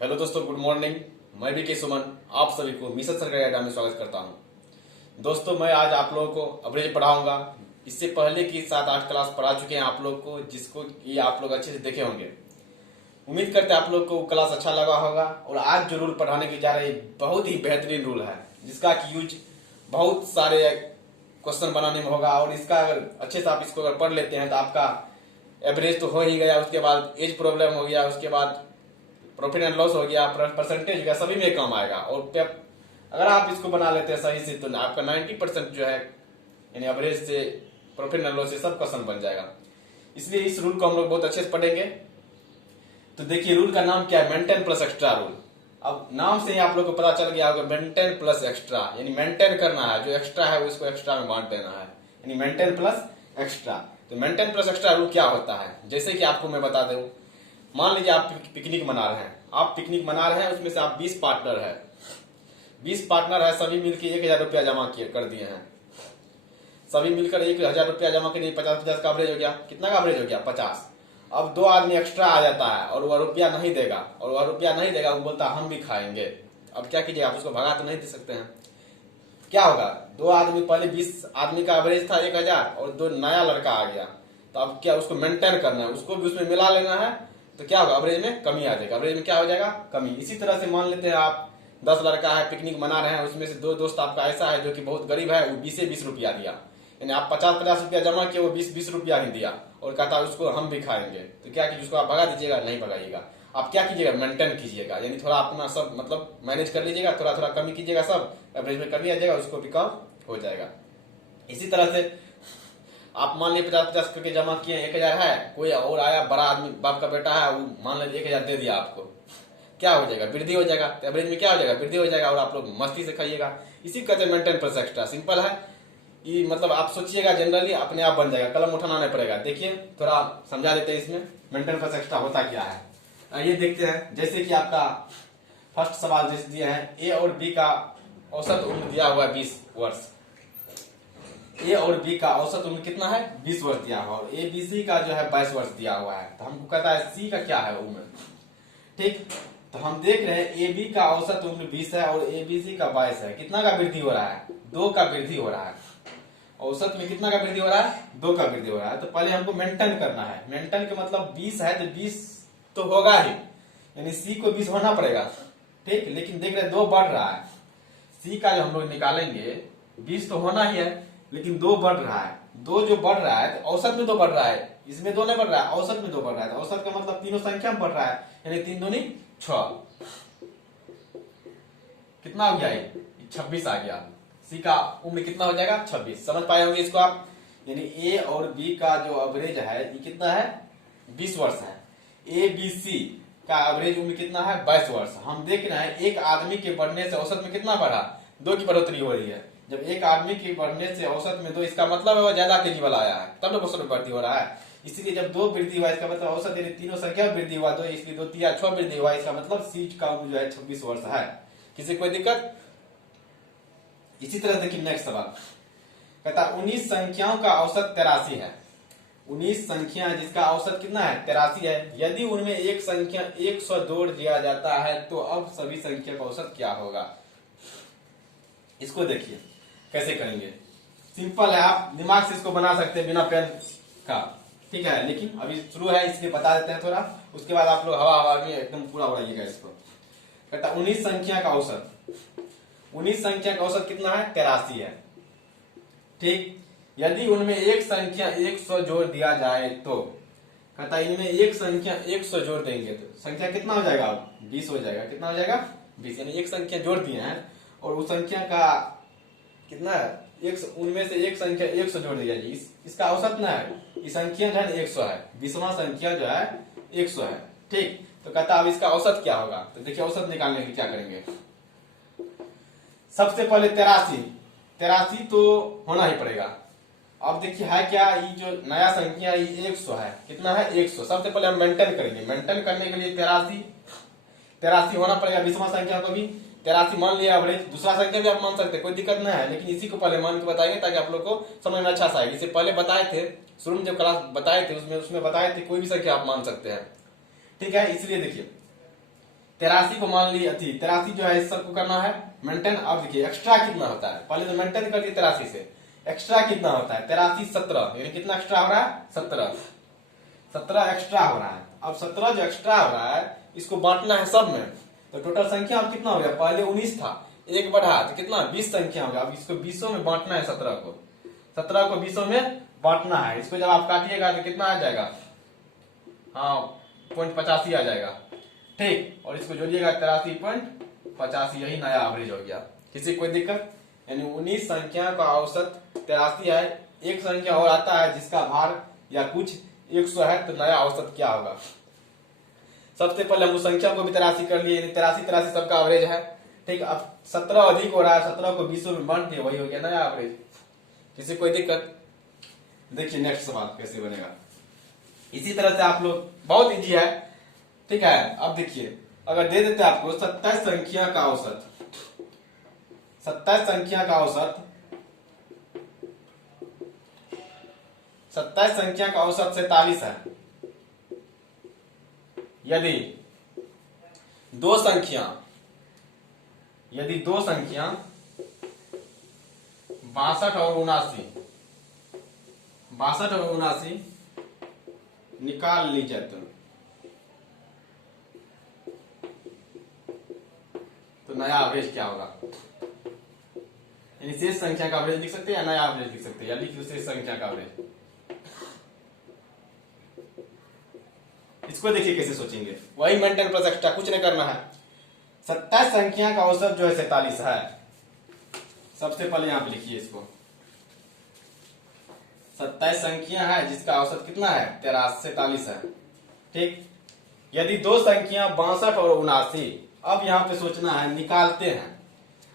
Hello दोस्तों, good morning. मैं भी के सुमन आप सभी को मिशन सरकारी अड्डा में स्वागत करता हूं। दोस्तों, मैं आज आप लोगों को अवरेज पढ़ाऊंगा। इससे पहले की 7-8 क्लास पढ़ा चुके हैं आप लोग को, जिसको ये आप लोग अच्छे से देखे होंगे। उम्मीद करते हैं आप लोग को क्लास अच्छा लगा होगा। और आज जो रूल पढ़ाने की जा रही है बहुत ही बेहतरीन रूल है, जिसका कि यूज बहुत सारे क्वेश्चन बनाने में होगा। और इसका अगर अच्छे से आप इसको अगर पढ़ लेते हैं तो आपका एवरेज तो हो ही गया, उसके बाद एज प्रॉब्लम हो गया, उसके बाद प्रॉफिट एंड लॉस हो गया, परसेंटेज हो गया, सभी में काम आएगा। और अगर आप इसको बना लेते हैं सही से तो आपका 90% जो है यानी एवरेज से प्रॉफिट एंड लॉस से सब क्वेश्चन बन जाएगा। इसलिए इस रूल को हम लोग बहुत अच्छे से पढ़ेंगे। तो देखिए, रूल का नाम क्या है? Maintain plus extra rule. अब नाम से ही आप लोग को पता चल गया होगा, मेंटेन प्लस एक्स्ट्रा यानी मेंटेन करना है, जो एक्स्ट्रा है उसको एक्स्ट्रा में बांट देना है, यानी मेंटेन प्लस एक्स्ट्रा। तो मेंटेन प्लस एक्स्ट्रा रूल क्या होता है, जैसे कि आपको मैं बता दूं। मान लीजिए आप पिकनिक मना रहे हैं, उसमें से आप 20 पार्टनर है, 20 पार्टनर है, सभी मिलकर 1000 रुपया जमा कर दिए हैं। सभी मिलकर 1000 रुपया जमा करिए, 50-50 का एवरेज हो गया। कितना का एवरेज हो गया? 50। अब 2 आदमी एक्स्ट्रा आ जाता है और वह रुपया नहीं देगा, वो बोलता हम भी खाएंगे। अब क्या कीजिए? आप उसको भगा तो नहीं दे सकते हैं। क्या होगा? 2 आदमी, पहले 20 आदमी का एवरेज था 1000 और 2 नया लड़का आ गया, तो अब क्या उसको मेंटेन करना है, उसको भी उसमें मिला लेना है। तो क्या होगा? एवरेज में कमी आ जाएगा। एवरेज में क्या हो जाएगा? कमी। इसी तरह से मान लेते हैं आप 10 लड़का है, पिकनिक मना रहे हैं, उसमें से 2 दोस्त आपका ऐसा है जो कि बहुत गरीब है, वो 20 रुपया दिया, यानी आप 50-50 रुपया जमा किए, वो 20 रुपया ही दिया और कहता उसको हम भी खाएंगे। तो क्या कीजिए? उसको आप भगा दीजिएगा? नहीं भगाइएगा। आप क्या कीजिएगा? मेंटेन कीजिएगा, यानी थोड़ा अपना सब मतलब मैनेज कर लीजिएगा, थोड़ा थोड़ा कमी कीजिएगा, सब एवरेज में कमी आ जाएगा, उसको भी कम हो जाएगा। इसी तरह से आप मान लीजिए 50-50 करके जमा किए, 1000 है, कोई और आया बड़ा आदमी, बाप का बेटा है, वो मान लीजिए 1000 दे दिया आपको। क्या हो जाएगा? वृद्धि हो जाएगा। तो एवरेज में क्या हो जाएगा? वृद्धि हो जाएगा और आप लोग मस्ती से खाइएगा। इसी कहते हैं मेंटेन प्लस एक्स्ट्रा। सिंपल है ये, मतलब आप सोचिएगा, जनरली अपने आप बन जाएगा, कलम उठाना नहीं पड़ेगा। देखिए थोड़ा समझा देते हैं इसमें मेंटेन प्लस एक्स्ट्रा होता क्या है। ये देखते हैं, जैसे कि आपका फर्स्ट सवाल जैसे दिया है, ए और बी का औसत उम्र दिया हुआ है 20 वर्ष। ए और बी का औसत उम्र कितना है? 20 वर्ष दिया हुआ, और ए बी सी का जो है 22 वर्ष दिया हुआ है। तो हमको कहता है सी का क्या है उम्र। ठीक, तो हम देख रहे हैं ए बी का औसत उम्र 20 है और ए बी सी का 22 है। कितना का वृद्धि हो रहा है? 2 का वृद्धि हो रहा है। औसत में कितना का वृद्धि हो रहा है? 2 का वृद्धि हो रहा है। तो पहले हमको मेंटेन करना है। मेंटेन का मतलब 20 है तो 20 तो होगा ही, यानी सी को 20 होना पड़ेगा। ठीक, लेकिन देख रहे 2 बढ़ रहा है। सी का जो हम लोग निकालेंगे 20 तो होना ही है, लेकिन 2 बढ़ रहा है। 2 जो बढ़ रहा है तो औसत में 2 बढ़ रहा है, इसमें 2 नहीं बढ़ रहा है, औसत में 2 बढ़ रहा है। तो औसत का मतलब तीनों संख्या में बढ़ रहा है, यानी 3 दूनी 6। कितना हो गया? 26 आ गया। सी का उम्र कितना हो जाएगा? 26। समझ पाए होंगे इसको आप। यानी ए और बी का जो एवरेज है ये कितना है? 20 वर्ष है। ए बी सी का एवरेज उम्र कितना है? 22 वर्ष। हम देख रहे हैं एक आदमी के बढ़ने से औसत में कितना बढ़ा? 2 की बढ़ोतरी हो रही है। जब एक आदमी के बढ़ने से औसत में 2, इसका मतलब है वह ज्यादा तेजी वाला आया है, तब तो औसत में वृद्धि हो रहा है। इसलिए जब 2 वृद्धि हुआ, इसका मतलब औसत यानी तीनों संख्या वृद्धि हुआ 2, इसलिए 2 3 6 वृद्धि हुआ। इसका मतलब सी का उम्र जो है 26 वर्ष है। किसी कोई दिक्कत? इसी तरह देखिए नेक्स्ट सवाल कहता 19 संख्याओं का औसत 83 है। 19 संख्या जिसका औसत कितना है? 83 है। यदि उनमें एक संख्या 100 जोड़ दिया जाता है तो अब सभी संख्या का औसत क्या होगा? इसको देखिए कैसे करेंगे। सिंपल है, आप दिमाग से इसको बना सकते हैं बिना पेन का। ठीक है, लेकिन अभी शुरू है इसलिए बता देते हैं थोड़ा, उसके बाद आप लोग हवा में एकदम पूरा उड़ाइएगा इसको। कहता 19 संख्या का औसत, 19 संख्या का औसत कितना है? 83 है। ठीक, यदि उनमें एक संख्या 100 जोड़ दिया जाए तो कहता इनमें एक संख्या 100 जोड़ देंगे तो संख्या कितना हो जाएगा? 20 हो जाएगा। कितना हो जाएगा? 20। यानी एक संख्या जोड़ दिए हैं और उस संख्या का कितना है? उनमें से एक संख्या 100 जोड़ दी जाएगी, इसका औसत ना है, इस संख्या जो है 100 है, 20वां संख्या जो है 100 है। ठीक, तो कहता अब इसका औसत क्या होगा? तो देखिए औसत निकालने के लिए क्या करेंगे। सबसे पहले 83 तो होना ही पड़ेगा। अब देखिए है क्या, ये जो नया संख्या ये 100 है। कितना है? 100। सबसे पहले हम मेंटेन करेंगे। मेंटेन करने के लिए 83 होना पड़ेगा। 20वां संख्या को भी 83 मान लिया एवरेज। दूसरा संख्या भी आप मान सकते हैं, कोई दिक्कत नहीं है, लेकिन इसी को पहले मान के बताएंगे ताकि आप लोग को समझ में अच्छा सा आए। इसे पहले बताए थे, शुरू में जब क्लास बताए थे उसमें बताए थे कोई भी संख्या आप मान सकते हैं। ठीक है, इसलिए देखिए 83 को मान ली थी, 83 जो है इस सबको करना है मेंटेन। अब देखिए एक्स्ट्रा कितना होता है, पहले तो मेंटेन कर दिए 83 से, एक्स्ट्रा कितना होता है 83 17, यानी कितना एक्स्ट्रा हो रहा है 17, 17 एक्स्ट्रा हो रहा है। अब 17 जो एक्स्ट्रा हो रहा है इसको बांटना है सब में, तो टोटल संख्या अब कितना हो गया, पहले 19 था, एक बढ़ा तो कितना 20 संख्या हो गया। अब इसको 20 में बांटना है, 17 को 20 में बांटना है। इसको जब आप काटिएगा तो कितना आ जाएगा, हाँ 0.85 आ जाएगा, ठीक। और इसको जोड़िएगा 83.85, यही नया एवरेज हो गया। किसी कोई दिक्कत, यानी 19 संख्या का औसत 83 है। एक संख्या और आता है जिसका भार या कुछ 100 है, तो नया औसत क्या होगा। सबसे पहले हम उस संख्या को भी 83 कर लिए, 83 सबका एवरेज है, ठीक। अब 17 अधिक हो रहा है, 17 को 20 में बांट दिए, वही हो गया नया एवरेज। किसी कोई दिक्कत। देखिए नेक्स्ट सवाल कैसे बनेगा। इसी तरह से आप लोग, बहुत इजी है, ठीक है। अब देखिए अगर दे देते आपको 27 संख्या का औसत, 27 संख्या का औसत, 27 संख्या का औसत 47 है। यदि दो संख्या 62 और 79 निकाल ली जाए तो नया एवरेज क्या होगा। यानी शेष संख्या का एवरेज लिख सकते हैं या नया एवरेज लिख सकते हैं, या लिख शेष संख्या का एवरेज। इसको देखिए कैसे सोचेंगे, वही मेंटेन प्लस एक्स्ट्रा, कुछ नहीं करना है। 27 संख्या का औसत जो है 47 है। सबसे पहले यहां पे लिखिए इसको, 27 संख्या है जिसका औसत कितना है 47 है, ठीक। यदि दो संख्या 62 और 79, अब यहाँ पे सोचना है, निकालते हैं।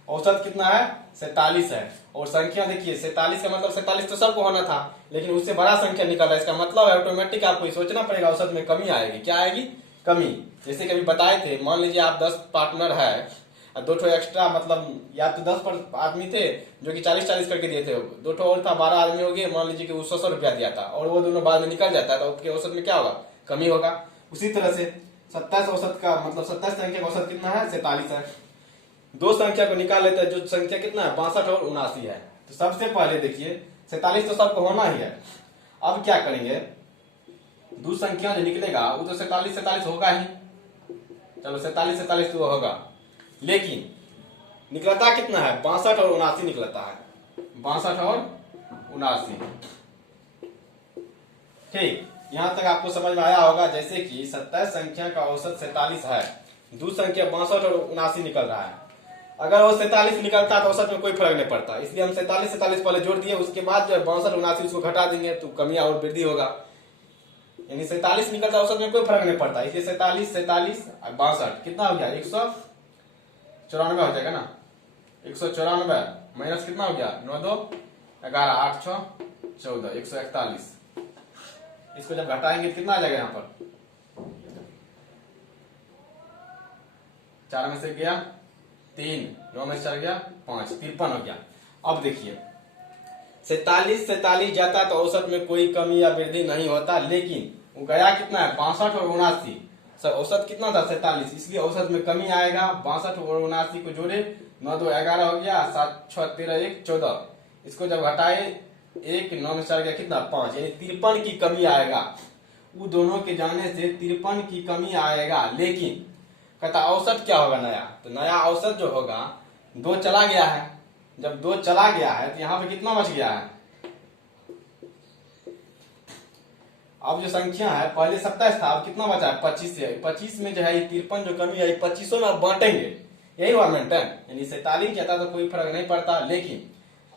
औसत कितना है 47 है, और संख्या देखिए 47 का मतलब 47 तो सबको होना था, लेकिन उससे बड़ा संख्या निकल रहा है। इसका मतलब है ऑटोमेटिक आपको सोचना पड़ेगा औसत में कमी आएगी। क्या आएगी, कमी। जैसे कभी बताए थे, मान लीजिए आप 10 पार्टनर है, 2 ठो एक्स्ट्रा, मतलब या तो 10 आदमी थे जो कि 40-40 करके दिए थे, 2 ठो और था, 12 आदमी हो गए, मान लीजिए कि 100 रुपया दिया था, और वो दोनों बाद में निकल जाता है, तो उसके औसत में क्या होगा, कमी होगा। उसी तरह से 27 औसत का मतलब 27 संख्या का औसत कितना है 47 है। दो संख्या को निकाल लेते हैं, जो संख्या कितना है 62 और 79 है। तो सबसे पहले देखिए 47 तो सबको होना ही है। अब क्या करेंगे, दो संख्या जो निकलेगा वो तो 47 होगा ही, चलो 47 तो होगा, लेकिन निकलता कितना है 62 और 79 निकलता है, 62 और 79, ठीक। यहां तक आपको समझ में आया होगा। जैसे कि 27 संख्या का औसत 47 है, दो संख्या 62 और 79 निकल रहा है। अगर वो 47 निकलता तो औसत में कोई फर्क नहीं पड़ता, इसलिए हम 47 पहले जोड़ दिए, उसके बाद जब 62 79 उसको घटा देंगे तो कमी और वृद्धि होगा। यानी 47 निकलता औसत में कोई फर्क नहीं पड़ता, इसलिए 47 और 62 कितना हो गया 194 हो जाएगा ना। 194 माइनस कितना हो गया 9 2 11 8 6 14 141। इसको जब घटाएंगे तो कितना आ जाएगा, यहाँ पर 4 में से गया 3, 9 में से 4 गया 5, 53 हो गया। अब देखिए 47 जाता तो औसत में कोई कमी या वृद्धि नहीं होता, लेकिन वो गया कितना है 62 और 79, औसत कितना था 47, इसलिए औसत में कमी आएगा। 62 और 79 को जोड़े 9 2 11 हो गया, 7 6 13 1 14, इसको जब घटाए 1 9 में 4 गया कितना 5, यानी 53 की कमी आएगा। वो दोनों के जाने से 53 की कमी आएगा, लेकिन कहता औसत क्या होगा नया, तो नया औसत जो होगा 2 चला गया है। जब 2 चला गया है तो यहाँ पे कितना बच गया है, अब जो संख्या है पहले 27 था, अब कितना बचा है 25 है। 25 में जो है 53 जो कमी है 25 में आप बांटेंगे, यही हुआ मेंटेन। यानी 47 जाता तो कोई फर्क नहीं पड़ता, लेकिन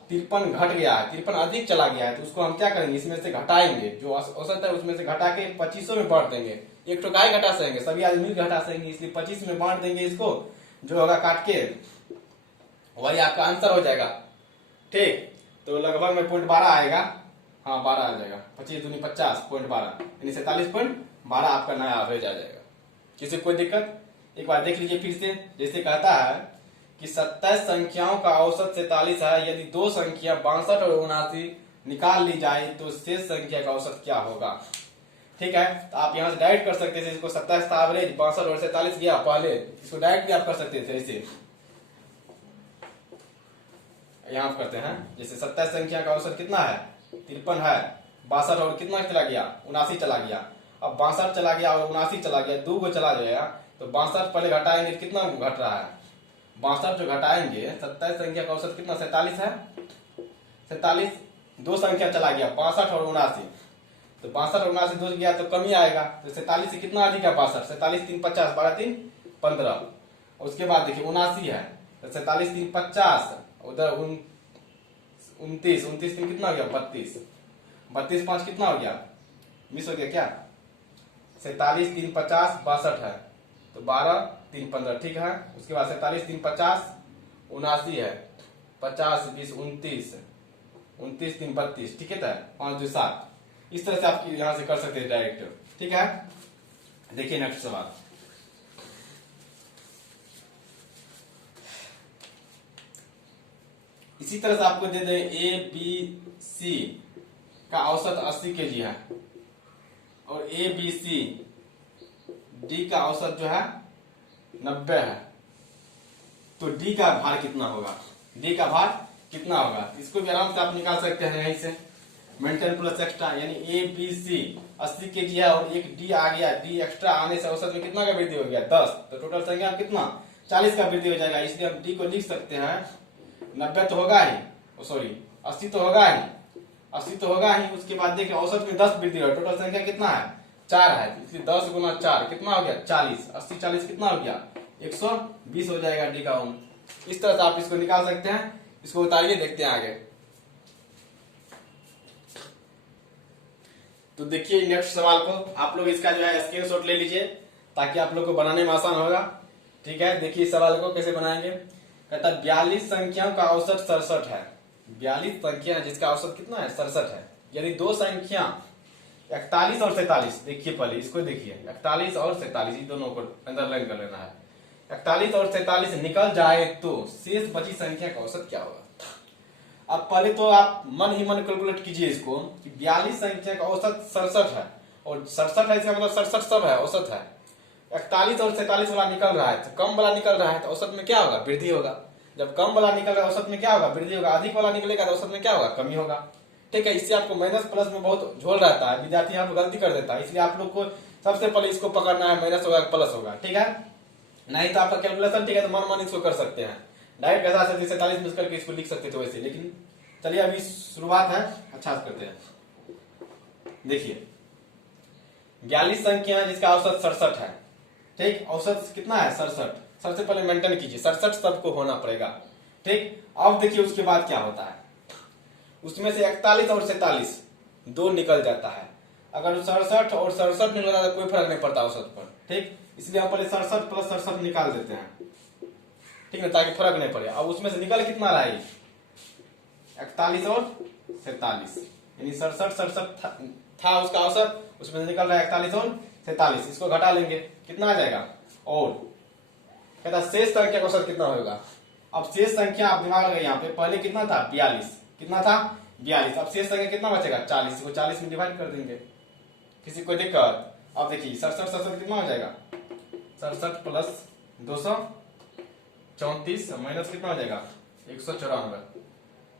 53 घट गया है, 53 अधिक चला गया है, तो उसको हम क्या करेंगे, इसमें से घटाएंगे, जो औसत है उसमें से घटा के 25 में बांट देंगे। एक तो काय घटा सकेंगे, सभी आदमी घटा सकेंगे, इसलिए 25 में बांट देंगे इसको, जो होगा काट के वही आपका आंसर हो जाएगा, ठीक। तो लगभग में 0.12 आएगा, हाँ 12 आ जाएगा, 25 दूनी 50 0.12, यानी 47.12 आपका नया एवरेज आ जाएगा। किसी कोई दिक्कत, एक बार देख लीजिए फिर से। जैसे कहता है कि 27 संख्याओं का औसत 47 है, यदि दो संख्या 62 और 79 निकाल ली जाए तो शेष संख्या का औसत क्या होगा। ठीक है, तो आप यहाँ से डायरेक्ट कर सकते थे इसको। 27 था एवरेज, 62 और 47 गया पहले, इसको डायरेक्ट भी आप कर सकते थे ऐसे। यहाँ आप करते हैं जैसे 27 संख्या का औसत कितना है 53 है, 62 और कितना चला गया 79 चला गया। अब 62 चला गया और 79 चला गया, 2 को चला जाएगा तो 62 पहले घटाएंगे कितना घट रहा है 62 जो घटाएंगे 27 संख्या का औसत कितना 47 है, 47 2 संख्या चला गया 62 और 79, तो 62 और 79 2 गया तो कमी आएगा, तो 47 से कितना अधिक है 62, 47 3 50, 12 3 15। उसके बाद देखिए 79 है तो 47 3 50, उधर 29 29 3 कितना हो गया 32, 32 5 कितना हो गया मिस हो गया क्या, 47 3 50 62 है तो 12 3 15 ठीक है। उसके बाद 47 3 50 79 है, 50 20 29 29 3 32 ठीक है, 5 2 7। इस तरह से आप यहां से कर सकते हैं डायरेक्ट, ठीक है। देखिए नेक्स्ट सवाल, इसी तरह से आपको दे दे ए बी सी का औसत 80 केजी है और ए बी सी डी का औसत जो है 90 है, तो डी का भार कितना होगा, डी का भार कितना होगा, इसको भी आराम से आप निकाल सकते हैं यहीं से। मेंटेन प्लस एक्स्ट्रा यानी ए बी सी 80 केजी है और एक डी आ गया, डी एक्स्ट्रा आने से औसत में कितना का वृद्धि हो गया 10, तो टोटल संख्या कितना 40 का वृद्धि हो जाएगा। इसलिए हम डी को लिख सकते हैं 90 तो होगा ही, सॉरी 80 तो होगा ही, 80 तो होगा ही। उसके बाद देखिए औसत में 10 वृद्धि हो, टोटल संख्या कितना है 4 है, इसलिए 10 गुना 4 कितना हो गया 40, 80 40 कितना हो गया 120 हो जाएगा डी का ओम। इस तरह से आप इसको निकाल सकते हैं। इसको उतारिए देखते हैं आगे। तो देखिए नेक्स्ट सवाल को आप लोग इसका जो है स्क्रीनशॉट ले लीजिए ताकि आप लोग को बनाने में आसान होगा, ठीक है। देखिए इस सवाल को कैसे बनाएंगे, कहता है 42 संख्याओं का औसत 67 है, 42 संख्या जिसका औसत कितना है 67 है, यदि दो संख्या 41 और 47, देखिए पहले इसको देखिए 41 और 47 इन दोनों को अंडरलाइन कर लेना है, 41 और 47 निकल जाए तो शेष बची संख्या का औसत क्या होगा। अब पहले तो आप मन ही मन कैलकुलेट कीजिए इसको कि 42 संख्या का औसत 67 है और 67 है इसका मतलब 67 सब है औसत है, 41 और 47 वाला निकल रहा है तो कम वाला निकल रहा है तो औसत में क्या होगा वृद्धि होगा, जब कम वाला निकल रहा है औसत में क्या होगा वृद्धि होगा, अधिक वाला निकलेगा तो औसत में क्या होगा कमी होगा, ठीक है। इससे आपको माइनस प्लस में बहुत झोल रहता है, विद्यार्थी यहाँ पर गलती कर देता है, इसलिए आप लोग को सबसे पहले इसको पकड़ना है माइनस होगा प्लस होगा, ठीक है। नहीं तो आपका कैलकुलेशन ठीक है तो मन मन इसको कर सकते हैं, डायरेक्ट ऐसा 47 मिस करके इसको लिख सकते थे वैसे, लेकिन चलिए अभी शुरुआत है अच्छा से करते हैं। देखिए 42 संख्या जिसका औसत 67 है, ठीक, औसत कितना है 67, सबसे पहले मेंटेन कीजिए 67 सबको होना पड़ेगा, ठीक। अब देखिए उसके बाद क्या होता है, उसमें से 41 और 47 दो निकल जाता है, अगर 67 और 67 निकल जाता है कोई फर्क नहीं पड़ता औसत पर, ठीक। इसलिए हम पहले 67 प्लस 67 निकाल देते हैं, ठीक है, ताकि फर्क नहीं पड़े। अब उसमें से निकल कितना रहा है 41 और 47, यानी 67 था उसका औसत, उसमें से निकल रहा है 41 और 47, इसको घटा लेंगे कितना आ जाएगा, और कहता शेष संख्या का औसत कितना होगा। अब शेष संख्या आप दिमाग लगाइए, यहाँ पे पहले कितना था 42, कितना था 42, अब शेष संख्या कितना बचेगा 40, को 40 में डिवाइड कर देंगे, किसी को दिक्कत। अब देखिए 67 कितना हो जाएगा 67 प्लस 234 माइनस कितना हो जाएगा 194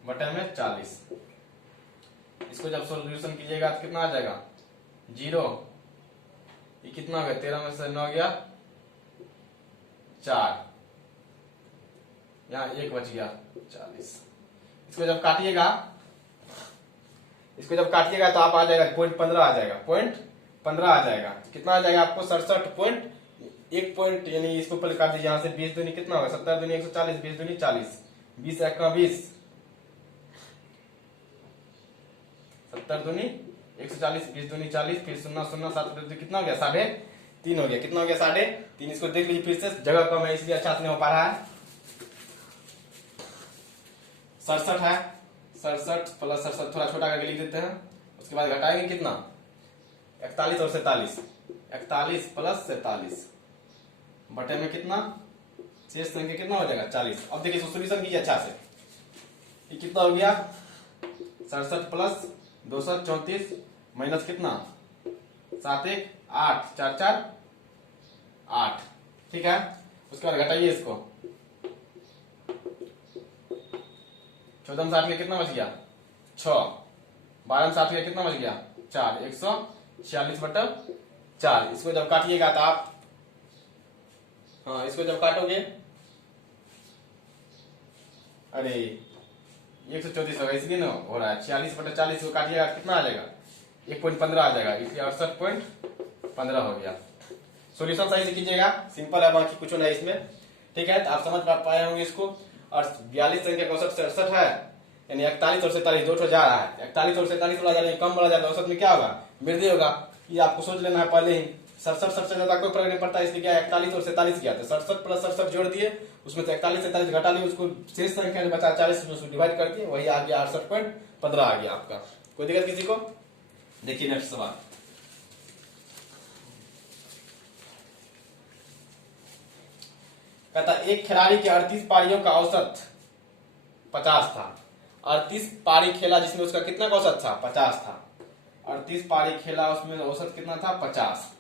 बटे में 40, इसको जब सोल्यूशन कीजिएगा तो कितना आ जाएगा 0, ये कितना हो गया 13 में से 9 गया 4, यहाँ 1 बच गया 40। इसको जब काटिएगा तो आप आ जाएगा पॉइंट 15 आ जाएगा, पॉइंट 15 आ जाएगा, कितना आ जाएगा आपको 67 पॉइंट 1 पॉइंट, यानी इसको पहले काट दीजिए, यहाँ से 20 दूनी कितना होगा 70 दूनी 140, 20 दूनी 40, 20 एक 20, 70 दूनी 140, 20 दूनी 40, फिर 0 0 7 कितना हो गया 3.5 हो गया, कितना हो गया 3.5। इसको देख लीजिए फिर से, जगह कम है इसलिए अच्छा से नहीं हो पा रहा है। 67 है, 67 प्लस 67 थोड़ा छोटा करके लिख देते हैं, उसके बाद घटाएंगे कितना 41 और 47, 41 प्लस 47 बटे में कितना शेष संख्या कितना हो जाएगा 40। अब देखिए सोल्यूशन कीजिए अच्छा से, ये कितना हो गया 67 प्लस 234 माइनस कितना 7 1 8 4 4 8। ठीक है, उसके बाद घटाइए इसको। 14 साठ में कितना बच गया 6, 12 साठ में कितना बच गया 4, 146/4। इसको जब काटिएगा तो आप, हाँ इसको जब काटोगे, अरे 134 होगा, इसलिए ना हो रहा है। 46/40 को काटिएगा कितना आ जाएगा 1.15 आ जाएगा, इसलिए 68.15 हो गया। सॉल्यूशन सही से कीजिएगा, सिंपल है, बाकी कुछ नहीं इसमें। ठीक है, तो आप समझ पाए होंगे इसको। और 42 संख्या का औसत 67 है, यानी 41 और 47 दो जा रहा है। 41 और 47 वाला जा रहा है, कम वाला जा रहा है, औसत में क्या होगा वृद्धि होगा। ये आपको सोच लेना है पहले ही। 67 सबसे ज्यादा कोई फर्क नहीं पड़ता, इसलिए क्या 41 और 47 किया था, 67 प्लस 67 जोड़ दिए, उसमें से 41 47 घटा लिए, उसको शेष संख्या जो बचा 40 उसको डिवाइड कर दिए, वही आ गया 68.15 आ गया आपका। कोई दिक्कत किसी को? देखिए नेक्स्ट सवाल। कहता एक खिलाड़ी के 38 पारियों का औसत 50 था। 38 पारी खेला जिसमें उसका कितना का औसत था 50 था। 38 पारी खेला, उसमें औसत कितना था 50।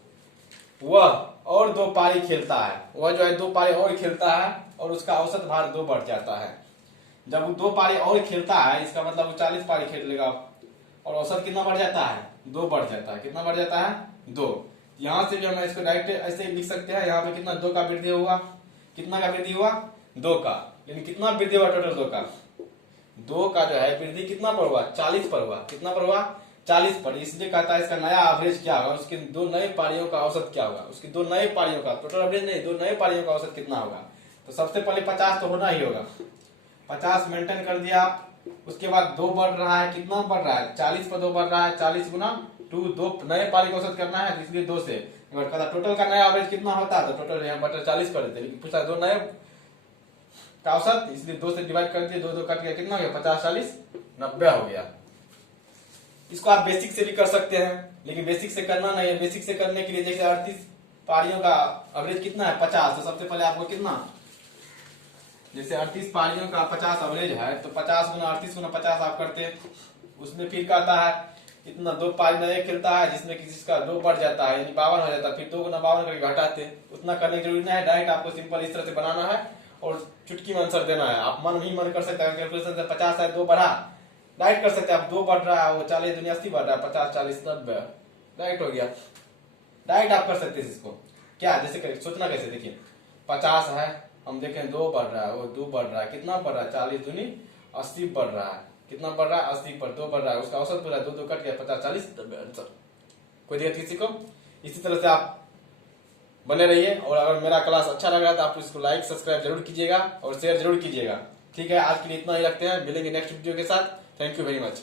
वह और 2 पारी खेलता है, वह जो है 2 पारी और खेलता है और उसका औसत भार 2 बढ़ जाता है। जब वो 2 पारी और खेलता है, इसका मतलब वो 40 पारी खेल लेगा और औसत कितना बढ़ जाता है 2 बढ़ जाता है। कितना बढ़ जाता है 2। यहां से भी हम इसको डायरेक्ट ऐसे लिख सकते हैं, यहाँ पे कितना 2 का वृद्धि हुआ, कितना का वृद्धि हुआ 2 का, लेकिन कितना वृद्धि हुआ टोटल 2 का जो है वृद्धि कितना पर हुआ 40 पर हुआ। कितना पर हुआ 40 पर। इसलिए कहता है इसका नया एवरेज क्या होगा, उसकी 2 नए पारियों का औसत क्या होगा, उसकी 2 नए पारियों का, टोटल एवरेज नहीं, 2 नए पारियों का औसत कितना होगा। तो सबसे पहले 50 तो होना ही होगा, 50 मेंटेन कर दिया आप। उसके बाद 2 बढ़ रहा है, कितना बढ़ रहा है 40 पर 2 बढ़ रहा है, 40 गुना 2, 2 नए पारी का औसत करना है, इसलिए 2 से। कहता टोटल का नया एवरेज कितना होता है, तो टोटल यहाँ बटर 40 कर देते, लेकिन पूछा 2 नए का औसत, इसलिए 2 से डिवाइड कर दिए, 2 2 कट गया, कितना हो गया 50 40 90 हो गया। इसको आप बेसिक से भी कर सकते हैं, लेकिन बेसिक से करना नहीं है। बेसिक से करने के लिए जैसे 38 पारियों का एवरेज कितना है 50, तो सबसे पहले आपको कितना, जैसे 38 पारियों का 50 एवरेज है, तो 50 गुना 38 गुना 50 आप करते हैं। उसमें फिर कहता है इतना 2 पारी नए खेलता है, जिसमें किसी का 2 बढ़ जाता है, यानी 52 हो जाता है, फिर 2 गुना 52 करके घटाते। उतना करने की जरूरी नहीं है, डायरेक्ट आपको सिंपल इस तरह से बनाना है और चुटकी में आंसर देना है। आप मन ही मन कर सकते हैं, कैलकुलेशन से 50 है 2 बढ़ा, डायरेक्ट कर सकते हैं आप। 2 बढ़ रहा है, वो 40 दुनिया 80 बढ़ रहा है, 50 40 90 डायरेक्ट हो गया। डायरेक्ट आप कर सकते हैं इसको। क्या जैसे सोचना कैसे, देखिए 50 है, हम देखें 2 बढ़ रहा है, वो 2 बढ़ रहा है, कितना बढ़ रहा है 40 दूनी 80 बढ़ रहा है, कितना बढ़ रहा है 80 पर 2 बढ़ रहा है, उसका औसत पूरा 2 2 कट गया 50 40 आंसर। कोई दिक्कत किसी को? इसी तरह से आप बने रहिए। और अगर मेरा क्लास अच्छा लग रहा है तो आप इसको लाइक सब्सक्राइब जरूर कीजिएगा और शेयर जरूर कीजिएगा। ठीक है, आज के लिए इतना ही रखते हैं, मिलेंगे नेक्स्ट वीडियो के साथ। Thank you very much.